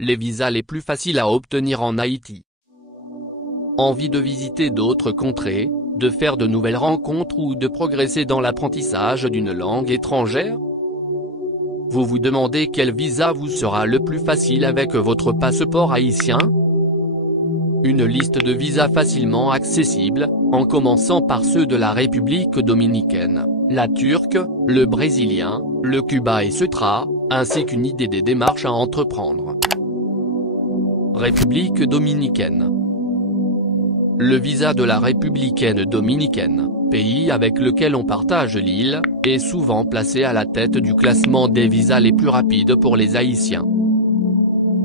les visas les plus faciles à obtenir en Haïti. Envie de visiter d'autres contrées, de faire de nouvelles rencontres ou de progresser dans l'apprentissage d'une langue étrangère? Vous vous demandez quel visa vous sera le plus facile avec votre passeport haïtien? Une liste de visas facilement accessibles, en commençant par ceux de la République dominicaine, la turque, le brésilien, le cubain et Cetra, ainsi qu'une idée des démarches à entreprendre. République dominicaine. Le visa de la République dominicaine, pays avec lequel on partage l'île, est souvent placé à la tête du classement des visas les plus rapides pour les Haïtiens.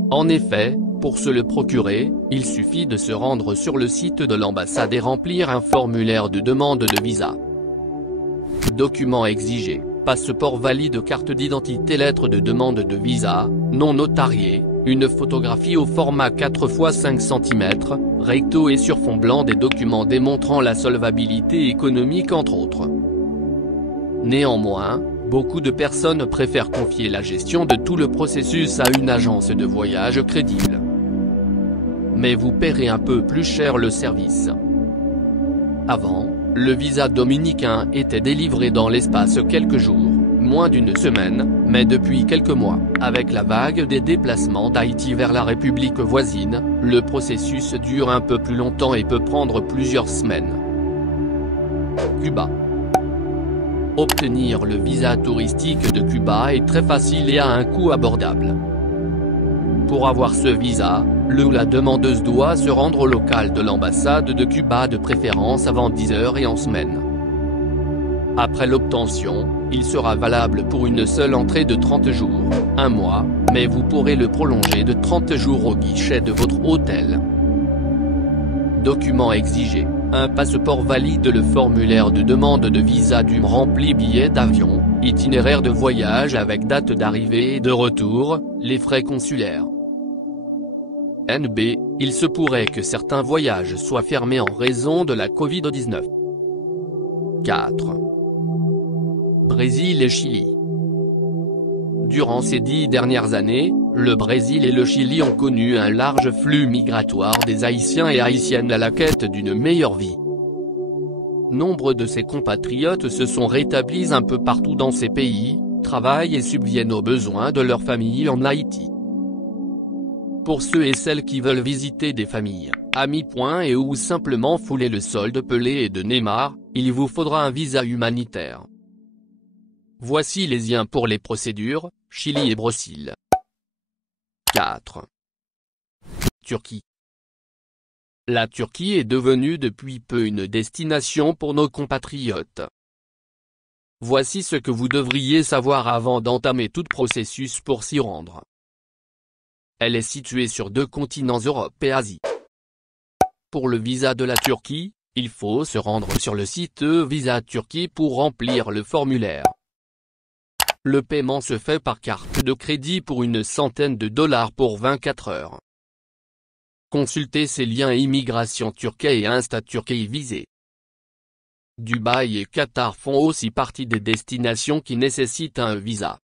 En effet, pour se le procurer, il suffit de se rendre sur le site de l'ambassade et remplir un formulaire de demande de visa. Documents exigés: passeport valide, carte d'identité, lettre de demande de visa, non notariée, une photographie au format 4x5 cm, recto et sur fond blanc, des documents démontrant la solvabilité économique entre autres. Néanmoins, beaucoup de personnes préfèrent confier la gestion de tout le processus à une agence de voyage crédible. Mais vous paierez un peu plus cher le service. Avant, le visa dominicain était délivré dans l'espace quelques jours, moins d'une semaine, mais depuis quelques mois, avec la vague des déplacements d'Haïti vers la République voisine, le processus dure un peu plus longtemps et peut prendre plusieurs semaines. Cuba. Obtenir le visa touristique de Cuba est très facile et à un coût abordable. Pour avoir ce visa, le ou la demandeuse doit se rendre au local de l'ambassade de Cuba, de préférence avant 10 heures et en semaine. Après l'obtention, il sera valable pour une seule entrée de 30 jours, un mois, mais vous pourrez le prolonger de 30 jours au guichet de votre hôtel. Documents exigés: un passeport valide, le formulaire de demande de visa rempli, billet d'avion, itinéraire de voyage avec date d'arrivée et de retour, les frais consulaires. NB, il se pourrait que certains voyages soient fermés en raison de la Covid-19. 4. Brésil et Chili. Durant ces 10 dernières années, le Brésil et le Chili ont connu un large flux migratoire des Haïtiens et Haïtiennes à la quête d'une meilleure vie. Nombre de ces compatriotes se sont rétablis un peu partout dans ces pays, travaillent et subviennent aux besoins de leurs familles en Haïti. Pour ceux et celles qui veulent visiter des familles, amis et ou simplement fouler le sol de Pelé et de Neymar, il vous faudra un visa humanitaire. Voici les liens pour les procédures: Chili et Brésil. 4. Turquie. La Turquie est devenue depuis peu une destination pour nos compatriotes. Voici ce que vous devriez savoir avant d'entamer tout processus pour s'y rendre. Elle est située sur 2 continents, Europe et Asie. Pour le visa de la Turquie, il faut se rendre sur le site Visa Turquie pour remplir le formulaire. Le paiement se fait par carte de crédit pour une centaine de dollars pour 24 heures. Consultez ces liens: Immigration Turquie et Insta Turquie visés. Dubaï et Qatar font aussi partie des destinations qui nécessitent un visa.